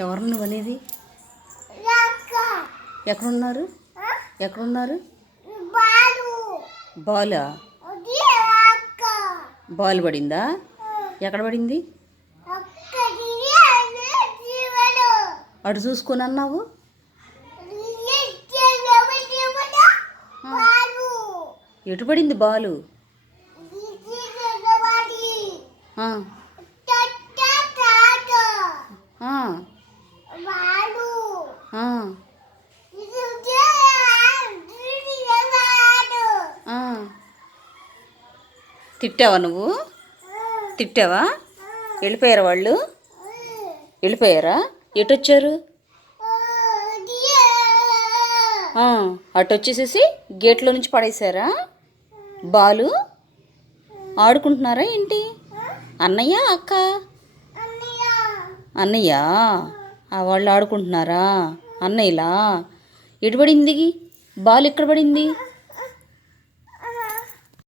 ఎవరు నువ్వు అనేది? ఎక్కడున్నారు? ఎక్కడున్నారు? బాలా? బాల్ పడిందా? ఎక్కడ పడింది? అటు చూసుకొని అన్నావు. ఎటు పడింది బాలు? తిట్టావా నువ్వు? తిట్టావా? వెళ్ళిపోయారా వాళ్ళు? వెళ్ళిపోయారా? ఎటు వచ్చారు? అటు వచ్చేసేసి గేట్లో నుంచి పడేశారా? బాలు ఆడుకుంటున్నారా ఏంటి? అన్నయ్య అక్క? అన్నయ్య వాళ్ళు ఆడుకుంటున్నారా? అన్నయ్యలా? ఎటు పడింది బాల్? ఎక్కడ పడింది?